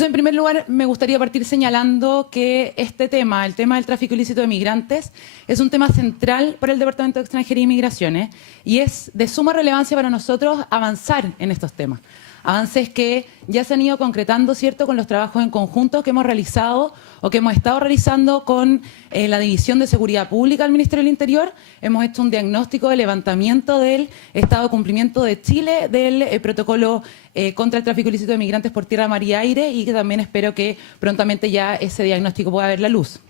Entonces, en primer lugar, me gustaría partir señalando que este tema, el tema del tráfico ilícito de migrantes, es un tema central para el Departamento de Extranjería y Migraciones y es de suma relevancia para nosotros avanzar en estos temas. Avances que ya se han ido concretando, ¿cierto?, con los trabajos en conjunto que hemos realizado o que hemos estado realizando con la División de Seguridad Pública del Ministerio del Interior. Hemos hecho un diagnóstico de levantamiento del estado de cumplimiento de Chile del protocolo contra el tráfico ilícito de migrantes por tierra, mar y aire, y que también espero que prontamente ya ese diagnóstico pueda ver la luz.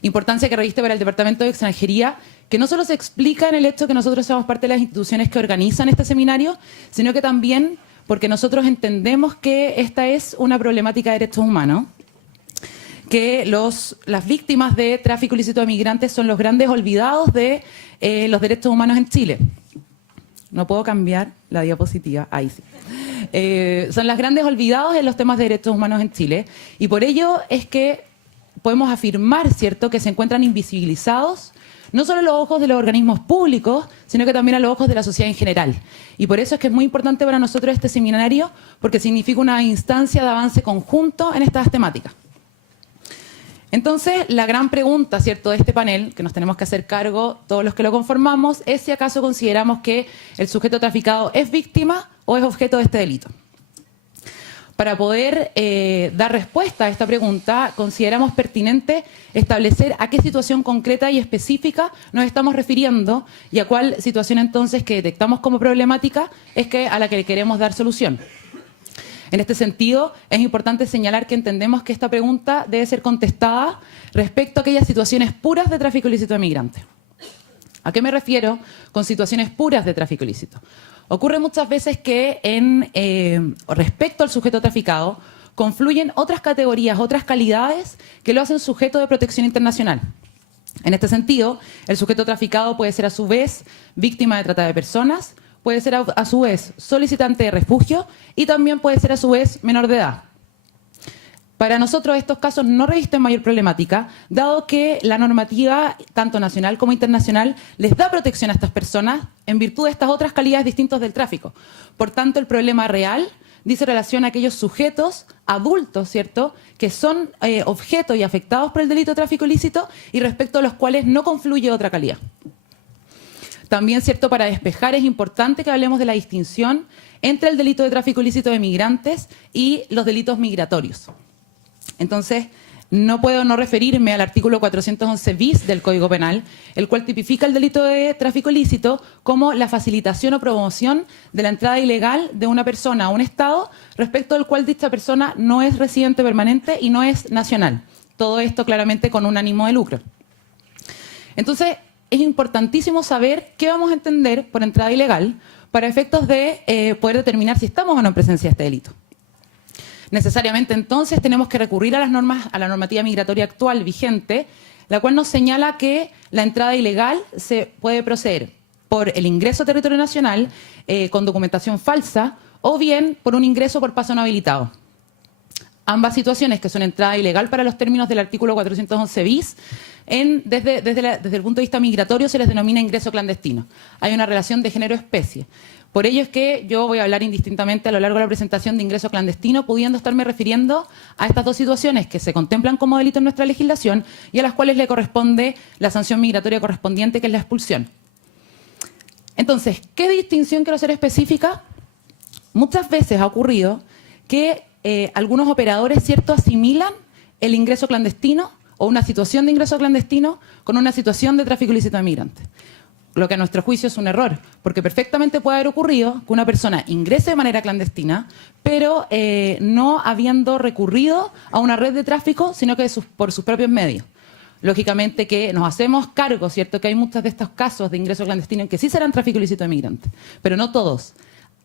Importancia que reviste para el Departamento de Extranjería, que no solo se explica en el hecho que nosotros somos parte de las instituciones que organizan este seminario, sino que también porque nosotros entendemos que esta es una problemática de derechos humanos, que las víctimas de tráfico ilícito de migrantes son los grandes olvidados de los derechos humanos en Chile. No puedo cambiar la diapositiva, ahí sí. Son las grandes olvidados en los temas de derechos humanos en Chile, y por ello es que podemos afirmar, ¿cierto?, que se encuentran invisibilizados no solo a los ojos de los organismos públicos, sino que también a los ojos de la sociedad en general. Y por eso es que es muy importante para nosotros este seminario, porque significa una instancia de avance conjunto en estas temáticas. Entonces, la gran pregunta, ¿cierto?, de este panel, que nos tenemos que hacer cargo todos los que lo conformamos, es si acaso consideramos que el sujeto traficado es víctima o es objeto de este delito. Para poder dar respuesta a esta pregunta, consideramos pertinente establecer a qué situación concreta y específica nos estamos refiriendo y a cuál situación entonces que detectamos como problemática es a la que le queremos dar solución. En este sentido, es importante señalar que entendemos que esta pregunta debe ser contestada respecto a aquellas situaciones puras de tráfico ilícito de migrantes. ¿A qué me refiero con situaciones puras de tráfico ilícito? Ocurre muchas veces que respecto al sujeto traficado confluyen otras categorías, otras calidades que lo hacen sujeto de protección internacional. En este sentido, el sujeto traficado puede ser a su vez víctima de trata de personas, puede ser a su vez solicitante de refugio y también puede ser a su vez menor de edad. Para nosotros estos casos no revisten mayor problemática, dado que la normativa, tanto nacional como internacional, les da protección a estas personas en virtud de estas otras calidades distintas del tráfico. Por tanto, el problema real dice relación a aquellos sujetos adultos, ¿cierto?, que son objeto y afectados por el delito de tráfico ilícito y respecto a los cuales no confluye otra calidad. También, ¿cierto?, para despejar es importante que hablemos de la distinción entre el delito de tráfico ilícito de migrantes y los delitos migratorios. Entonces, no puedo no referirme al artículo 411 bis del Código Penal, el cual tipifica el delito de tráfico ilícito como la facilitación o promoción de la entrada ilegal de una persona a un Estado respecto al cual dicha persona no es residente permanente y no es nacional. Todo esto claramente con un ánimo de lucro. Entonces, es importantísimo saber qué vamos a entender por entrada ilegal para efectos de poder determinar si estamos o no en presencia de este delito. Necesariamente, entonces, tenemos que recurrir a la normativa migratoria actual vigente, la cual nos señala que la entrada ilegal se puede proceder por el ingreso a territorio nacional con documentación falsa o bien por un ingreso por paso no habilitado. Ambas situaciones, que son entrada ilegal para los términos del artículo 411 bis, desde el punto de vista migratorio se les denomina ingreso clandestino. Hay una relación de género-especie. Por ello es que yo voy a hablar indistintamente a lo largo de la presentación de ingreso clandestino, pudiendo estarme refiriendo a estas dos situaciones que se contemplan como delito en nuestra legislación y a las cuales le corresponde la sanción migratoria correspondiente, que es la expulsión. Entonces, ¿qué distinción quiero hacer específica? Muchas veces ha ocurrido que algunos operadores, ¿cierto?, asimilan el ingreso clandestino o una situación de ingreso clandestino con una situación de tráfico ilícito de migrantes. Lo que a nuestro juicio es un error, porque perfectamente puede haber ocurrido que una persona ingrese de manera clandestina, pero no habiendo recurrido a una red de tráfico, sino que por sus propios medios. Lógicamente que nos hacemos cargo, ¿cierto?, que hay muchos de estos casos de ingreso clandestino en que sí serán tráfico ilícito de migrantes, pero no todos.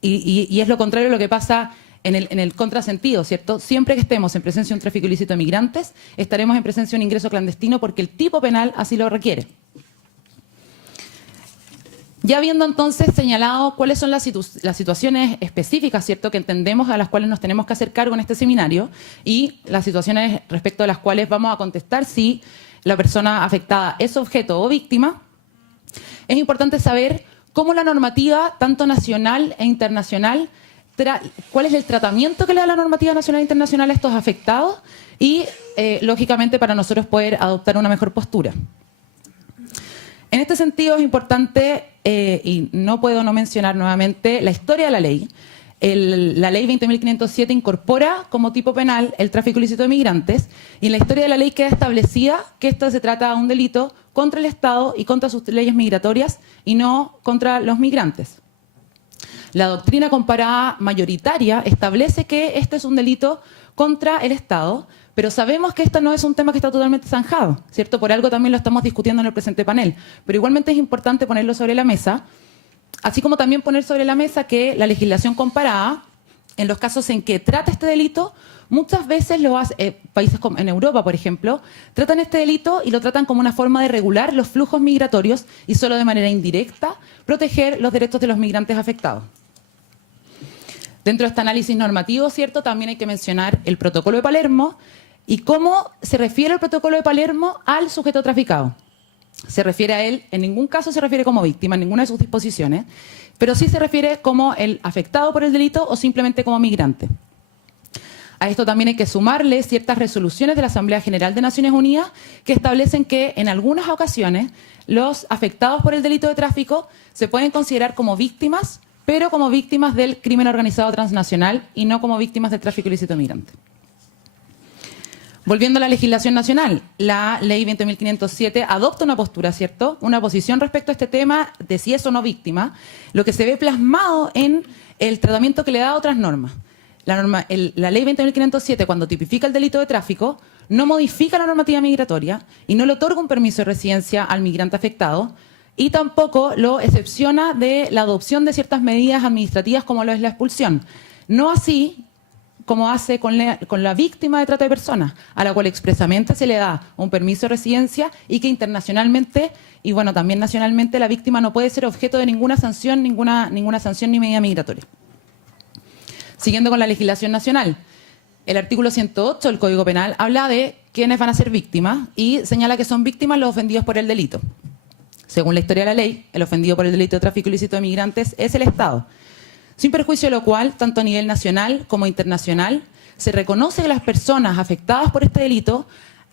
Y es lo contrario de lo que pasa en el contrasentido, ¿cierto? Siempre que estemos en presencia de un tráfico ilícito de migrantes, estaremos en presencia de un ingreso clandestino porque el tipo penal así lo requiere. Ya habiendo entonces señalado cuáles son las situaciones específicas, ¿cierto?, que entendemos a las cuales nos tenemos que hacer cargo en este seminario y las situaciones respecto a las cuales vamos a contestar si la persona afectada es objeto o víctima, es importante saber cómo la normativa, tanto nacional e internacional, cuál es el tratamiento que le da la normativa nacional e internacional a estos afectados y, lógicamente, para nosotros poder adoptar una mejor postura. En este sentido es importante, y no puedo no mencionar nuevamente, la historia de la ley. La ley 20.507 incorpora como tipo penal el tráfico ilícito de migrantes y en la historia de la ley queda establecida que esto se trata de un delito contra el Estado y contra sus leyes migratorias y no contra los migrantes. La doctrina comparada mayoritaria establece que este es un delito contra el Estado, pero sabemos que esto no es un tema que está totalmente zanjado, ¿cierto? Por algo también lo estamos discutiendo en el presente panel, pero igualmente es importante ponerlo sobre la mesa. Así como también poner sobre la mesa que la legislación comparada, en los casos en que trata este delito, muchas veces lo hace, países como en Europa, por ejemplo, tratan este delito y lo tratan como una forma de regular los flujos migratorios y solo de manera indirecta proteger los derechos de los migrantes afectados. Dentro de este análisis normativo, ¿cierto? También hay que mencionar el Protocolo de Palermo y cómo se refiere el Protocolo de Palermo al sujeto traficado. Se refiere a él, en ningún caso se refiere como víctima, en ninguna de sus disposiciones, pero sí se refiere como el afectado por el delito o simplemente como migrante. A esto también hay que sumarle ciertas resoluciones de la Asamblea General de Naciones Unidas que establecen que en algunas ocasiones los afectados por el delito de tráfico se pueden considerar como víctimas, pero como víctimas del crimen organizado transnacional y no como víctimas del tráfico ilícito de migrantes. Volviendo a la legislación nacional, la ley 20.507 adopta una postura, ¿cierto? Una posición respecto a este tema de si es o no víctima, lo que se ve plasmado en el tratamiento que le da a otras normas. La ley 20.507, cuando tipifica el delito de tráfico, no modifica la normativa migratoria y no le otorga un permiso de residencia al migrante afectado y tampoco lo excepciona de la adopción de ciertas medidas administrativas como lo es la expulsión. No así como hace con la víctima de trata de personas, a la cual expresamente se le da un permiso de residencia y que internacionalmente, y bueno, también nacionalmente, la víctima no puede ser objeto de ninguna sanción, ninguna sanción ni medida migratoria. Siguiendo con la legislación nacional, el artículo 108 del Código Penal habla de quiénes van a ser víctimas y señala que son víctimas los ofendidos por el delito. Según la historia de la ley, el ofendido por el delito de tráfico ilícito de migrantes es el Estado. Sin perjuicio de lo cual, tanto a nivel nacional como internacional, se reconoce que las personas afectadas por este delito,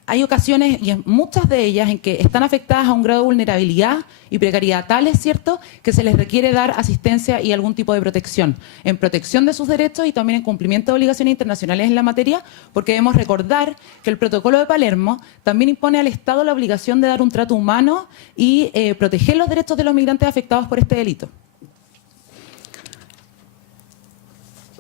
hay ocasiones, y muchas de ellas, en que están afectadas a un grado de vulnerabilidad y precariedad tales, ¿cierto?, que se les requiere dar asistencia y algún tipo de protección, en protección de sus derechos y también en cumplimiento de obligaciones internacionales en la materia, porque debemos recordar que el Protocolo de Palermo también impone al Estado la obligación de dar un trato humano y proteger los derechos de los migrantes afectados por este delito.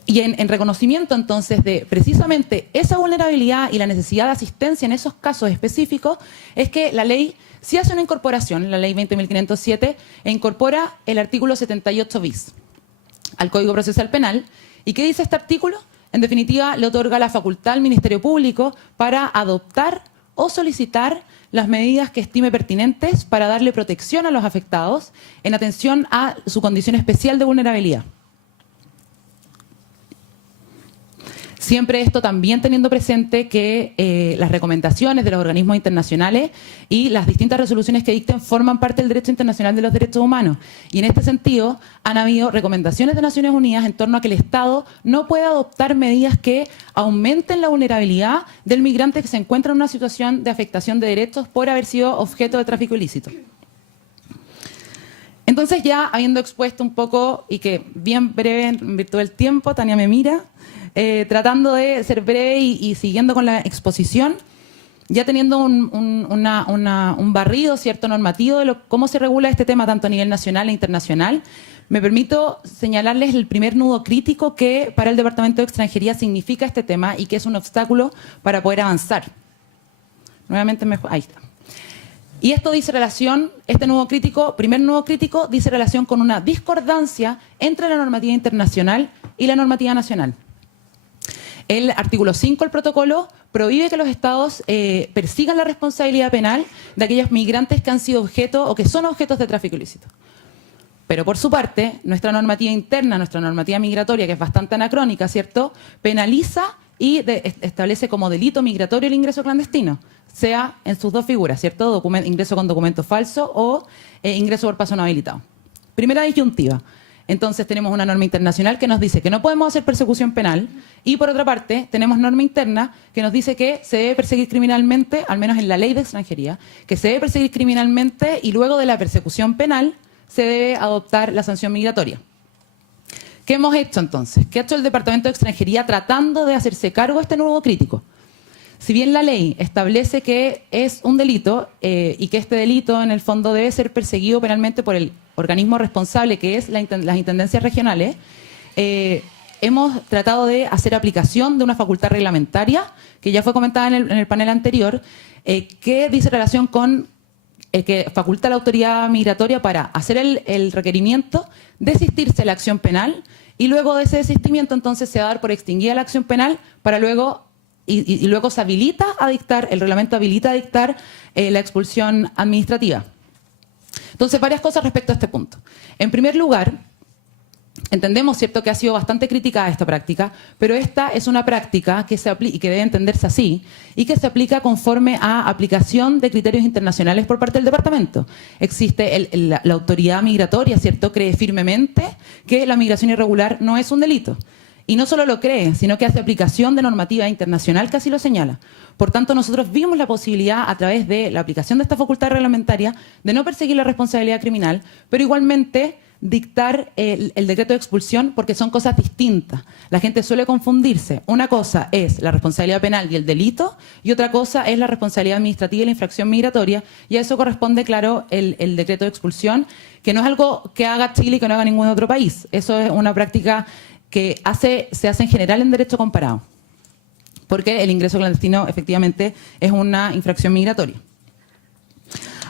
Y en reconocimiento, entonces, de precisamente esa vulnerabilidad y la necesidad de asistencia en esos casos específicos, es que la ley sí hace una incorporación, la ley 20.507, e incorpora el artículo 78 bis al Código Procesal Penal. ¿Y qué dice este artículo? En definitiva, le otorga la facultad al Ministerio Público para adoptar o solicitar las medidas que estime pertinentes para darle protección a los afectados en atención a su condición especial de vulnerabilidad. Siempre esto también teniendo presente que las recomendaciones de los organismos internacionales y las distintas resoluciones que dicten forman parte del derecho internacional de los derechos humanos. Y en este sentido han habido recomendaciones de Naciones Unidas en torno a que el Estado no puede adoptar medidas que aumenten la vulnerabilidad del migrante que se encuentra en una situación de afectación de derechos por haber sido objeto de tráfico ilícito. Entonces, ya habiendo expuesto un poco, y que bien breve en virtud del tiempo, Tania me mira, tratando de ser breve y siguiendo con la exposición, ya teniendo un barrido cierto normativo de cómo se regula este tema tanto a nivel nacional e internacional, me permito señalarles el primer nudo crítico que para el Departamento de Extranjería significa este tema y que es un obstáculo para poder avanzar. Nuevamente, ahí está. Y esto dice relación, este nudo crítico, primer nudo crítico, dice relación con una discordancia entre la normativa internacional y la normativa nacional. El artículo 5 del protocolo prohíbe que los estados persigan la responsabilidad penal de aquellos migrantes que han sido objeto o que son objetos de tráfico ilícito. Pero por su parte, nuestra normativa interna, nuestra normativa migratoria, que es bastante anacrónica, ¿cierto?, penaliza y establece como delito migratorio el ingreso clandestino, sea en sus dos figuras, ¿cierto?, ingreso con documento falso o ingreso por paso no habilitado. Primera disyuntiva. Entonces tenemos una norma internacional que nos dice que no podemos hacer persecución penal y por otra parte tenemos norma interna que nos dice que se debe perseguir criminalmente, al menos en la ley de extranjería, que se debe perseguir criminalmente y luego de la persecución penal se debe adoptar la sanción migratoria. ¿Qué hemos hecho entonces? ¿Qué ha hecho el Departamento de Extranjería tratando de hacerse cargo de este nuevo crítico? Si bien la ley establece que es un delito y que este delito en el fondo debe ser perseguido penalmente por el organismo responsable, que es las intendencias regionales, hemos tratado de hacer aplicación de una facultad reglamentaria, que ya fue comentada en el panel anterior, que dice relación con que faculta a la autoridad migratoria para hacer el requerimiento, desistirse de la acción penal y luego de ese desistimiento entonces se va a dar por extinguida la acción penal para luego... Y luego se habilita a dictar, el reglamento habilita a dictar la expulsión administrativa. Entonces, varias cosas respecto a este punto. En primer lugar, entendemos, cierto, que ha sido bastante criticada esta práctica, pero esta es una práctica que se aplica y que debe entenderse así, y que se aplica conforme a aplicación de criterios internacionales por parte del departamento. Existe la autoridad migratoria, cierto, cree firmemente que la migración irregular no es un delito. Y no solo lo cree, sino que hace aplicación de normativa internacional que así lo señala. Por tanto, nosotros vimos la posibilidad, a través de la aplicación de esta facultad reglamentaria, de no perseguir la responsabilidad criminal, pero igualmente dictar el decreto de expulsión, porque son cosas distintas. La gente suele confundirse. Una cosa es la responsabilidad penal y el delito, y otra cosa es la responsabilidad administrativa y la infracción migratoria, y a eso corresponde, claro, el decreto de expulsión, que no es algo que haga Chile y que no haga ningún otro país. Eso es una práctica que se hace en general en derecho comparado, porque el ingreso clandestino efectivamente es una infracción migratoria.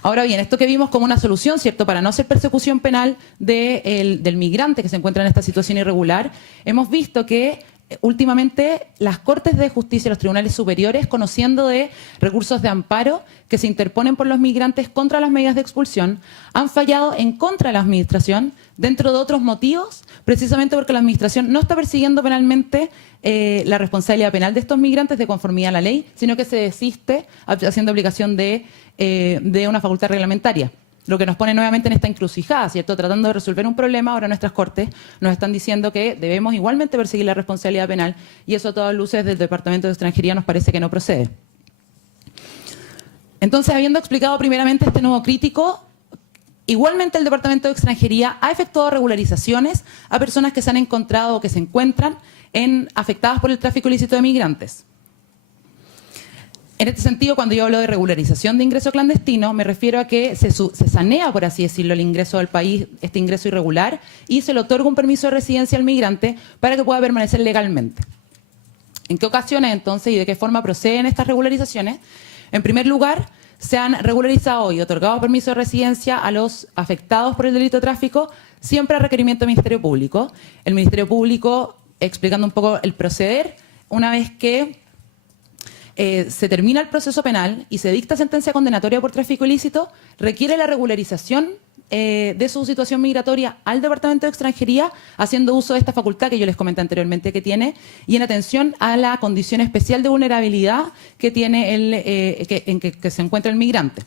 Ahora bien, esto que vimos como una solución, ¿cierto?, para no hacer persecución penal del migrante que se encuentra en esta situación irregular, hemos visto que últimamente las Cortes de Justicia y los tribunales superiores, conociendo de recursos de amparo que se interponen por los migrantes contra las medidas de expulsión, han fallado en contra de la administración, dentro de otros motivos, precisamente porque la administración no está persiguiendo penalmente la responsabilidad penal de estos migrantes de conformidad a la ley, sino que se desiste haciendo aplicación de una facultad reglamentaria. Lo que nos pone nuevamente en esta encrucijada, ¿cierto? Tratando de resolver un problema, ahora nuestras Cortes nos están diciendo que debemos igualmente perseguir la responsabilidad penal, y eso a todas luces del Departamento de Extranjería nos parece que no procede. Entonces, habiendo explicado primeramente este nuevo crítico, igualmente el Departamento de Extranjería ha efectuado regularizaciones a personas que se han encontrado o que se encuentran afectadas por el tráfico ilícito de migrantes. En este sentido, cuando yo hablo de regularización de ingreso clandestino, me refiero a que se sanea, por así decirlo, el ingreso al país, este ingreso irregular, y se le otorga un permiso de residencia al migrante para que pueda permanecer legalmente. ¿En qué ocasiones, entonces, y de qué forma proceden estas regularizaciones? En primer lugar, se han regularizado y otorgado permiso de residencia a los afectados por el delito de tráfico, siempre a requerimiento del Ministerio Público. El Ministerio Público, explicando un poco el proceder, una vez que se termina el proceso penal y se dicta sentencia condenatoria por tráfico ilícito, requiere la regularización de su situación migratoria al Departamento de Extranjería, haciendo uso de esta facultad que yo les comenté anteriormente que tiene, y en atención a la condición especial de vulnerabilidad que tiene en que se encuentra el migrante.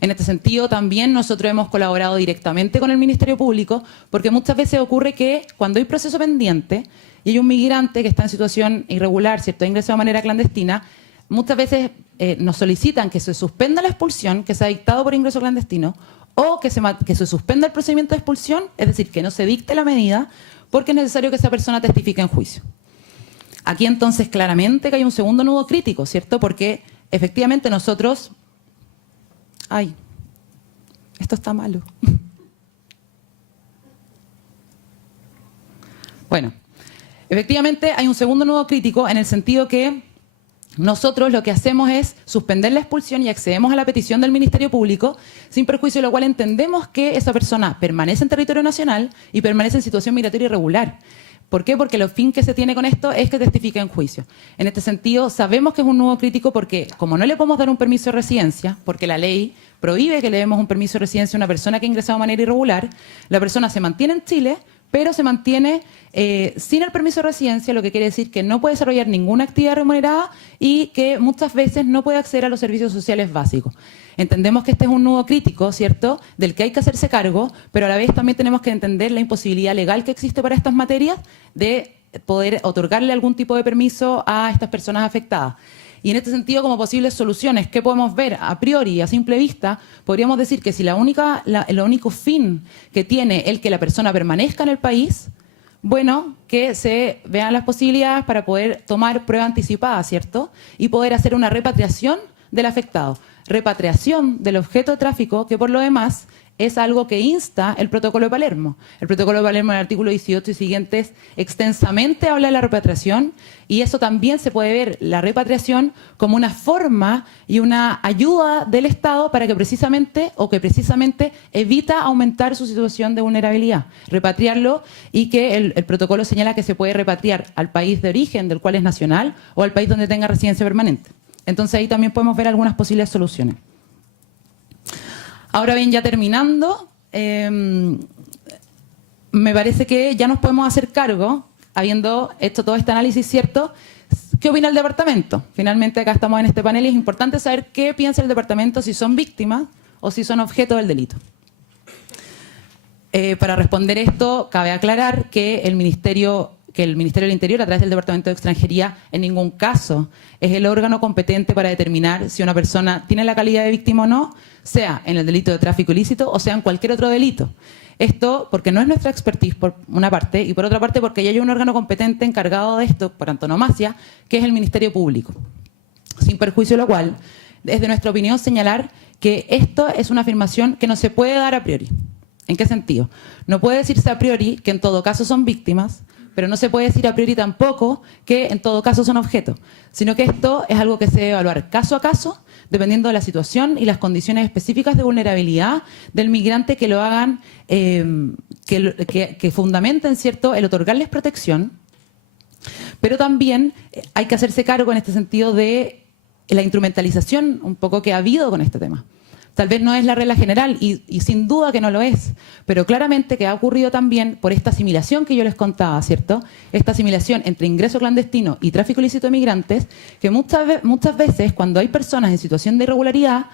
En este sentido, también nosotros hemos colaborado directamente con el Ministerio Público, porque muchas veces ocurre que cuando hay proceso pendiente y hay un migrante que está en situación irregular, ¿cierto?, de ingreso de manera clandestina, muchas veces nos solicitan que se suspenda la expulsión que se ha dictado por ingreso clandestino, o que se suspenda el procedimiento de expulsión, es decir, que no se dicte la medida, porque es necesario que esa persona testifique en juicio. Aquí entonces claramente que hay un segundo nudo crítico, ¿cierto?, porque efectivamente nosotros... ¡Ay! Esto está malo. Bueno, efectivamente hay un segundo nudo crítico en el sentido que nosotros lo que hacemos es suspender la expulsión y accedemos a la petición del Ministerio Público, sin perjuicio de lo cual entendemos que esa persona permanece en territorio nacional y permanece en situación migratoria irregular. ¿Por qué? Porque el fin que se tiene con esto es que testifique en juicio. En este sentido, sabemos que es un nudo crítico porque, como no le podemos dar un permiso de residencia, porque la ley prohíbe que le demos un permiso de residencia a una persona que ha ingresado de manera irregular, la persona se mantiene en Chile, pero se mantiene sin el permiso de residencia, lo que quiere decir que no puede desarrollar ninguna actividad remunerada y que muchas veces no puede acceder a los servicios sociales básicos. Entendemos que este es un nudo crítico, ¿cierto?, del que hay que hacerse cargo, pero a la vez también tenemos que entender la imposibilidad legal que existe para estas materias de poder otorgarle algún tipo de permiso a estas personas afectadas. Y en este sentido, como posibles soluciones, ¿qué podemos ver a priori, a simple vista? Podríamos decir que si el único fin que tiene el que la persona permanezca en el país, bueno, que se vean las posibilidades para poder tomar prueba anticipada, ¿cierto? Y poder hacer una repatriación del afectado. Repatriación del objeto de tráfico, que por lo demás es algo que insta el Protocolo de Palermo. El Protocolo de Palermo en el artículo 18 y siguientes extensamente habla de la repatriación, y eso también se puede ver, la repatriación, como una forma y una ayuda del Estado para que precisamente evita aumentar su situación de vulnerabilidad. Repatriarlo, y que el protocolo señala que se puede repatriar al país de origen, del cual es nacional, o al país donde tenga residencia permanente. Entonces ahí también podemos ver algunas posibles soluciones. Ahora bien, ya terminando, me parece que ya nos podemos hacer cargo, habiendo hecho todo este análisis, ¿cierto? ¿Qué opina el departamento? Finalmente acá estamos en este panel y es importante saber qué piensa el departamento, si son víctimas o si son objeto del delito. Para responder esto, cabe aclarar que el Ministerio del Interior, a través del Departamento de Extranjería, en ningún caso es el órgano competente para determinar si una persona tiene la calidad de víctima o no, sea en el delito de tráfico ilícito o sea en cualquier otro delito. Esto porque no es nuestra expertise, por una parte, y por otra parte porque ya hay un órgano competente encargado de esto, por antonomasia, que es el Ministerio Público. Sin perjuicio de lo cual, es de nuestra opinión señalar que esto es una afirmación que no se puede dar a priori. ¿En qué sentido? No puede decirse a priori que en todo caso son víctimas, pero no se puede decir a priori tampoco que en todo caso son objeto, sino que esto es algo que se debe evaluar caso a caso, dependiendo de la situación y las condiciones específicas de vulnerabilidad del migrante que lo hagan, que fundamenten, ¿cierto?, el otorgarles protección, pero también hay que hacerse cargo en este sentido de la instrumentalización un poco que ha habido con este tema. Tal vez no es la regla general y sin duda que no lo es, pero claramente que ha ocurrido también por esta asimilación que yo les contaba, ¿cierto? Esta asimilación entre ingreso clandestino y tráfico ilícito de migrantes, que muchas veces cuando hay personas en situación de irregularidad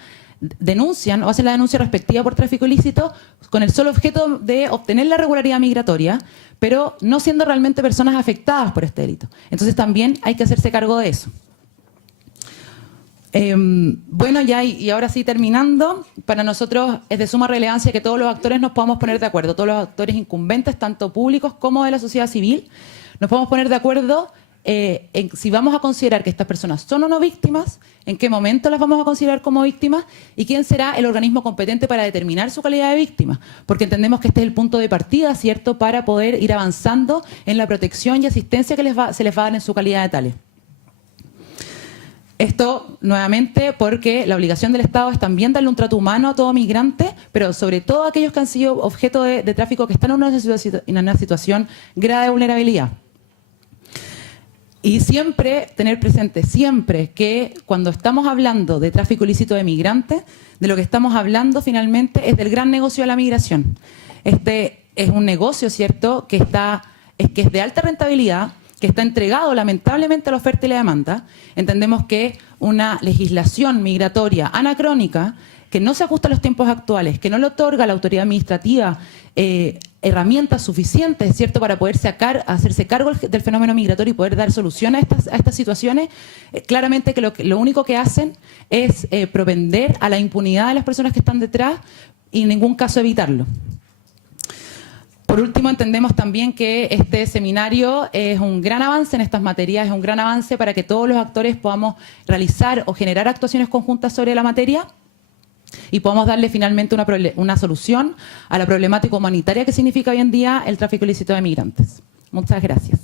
denuncian o hacen la denuncia respectiva por tráfico ilícito con el solo objeto de obtener la regularidad migratoria, pero no siendo realmente personas afectadas por este delito. Entonces también hay que hacerse cargo de eso. Bueno, ya y ahora sí terminando, para nosotros es de suma relevancia que todos los actores nos podamos poner de acuerdo, todos los actores incumbentes, tanto públicos como de la sociedad civil, nos podamos poner de acuerdo en si vamos a considerar que estas personas son o no víctimas, en qué momento las vamos a considerar como víctimas y quién será el organismo competente para determinar su calidad de víctima, porque entendemos que este es el punto de partida, ¿cierto?, para poder ir avanzando en la protección y asistencia que se les va a dar en su calidad de tales. Esto, nuevamente, porque la obligación del Estado es también darle un trato humano a todo migrante, pero sobre todo a aquellos que han sido objeto de tráfico, que están en una situación grave de vulnerabilidad. Y siempre tener presente, siempre, que cuando estamos hablando de tráfico ilícito de migrantes, de lo que estamos hablando finalmente es del gran negocio de la migración. Este es un negocio, ¿cierto?, que es de alta rentabilidad, que está entregado lamentablemente a la oferta y la demanda. Entendemos que una legislación migratoria anacrónica, que no se ajusta a los tiempos actuales, que no le otorga a la autoridad administrativa herramientas suficientes, ¿cierto?, para poder hacerse cargo del fenómeno migratorio y poder dar solución a estas situaciones, claramente que lo único que hacen es propender a la impunidad de las personas que están detrás y en ningún caso evitarlo. Por último, entendemos también que este seminario es un gran avance en estas materias, es un gran avance para que todos los actores podamos realizar o generar actuaciones conjuntas sobre la materia y podamos darle finalmente una solución a la problemática humanitaria que significa hoy en día el tráfico ilícito de migrantes. Muchas gracias.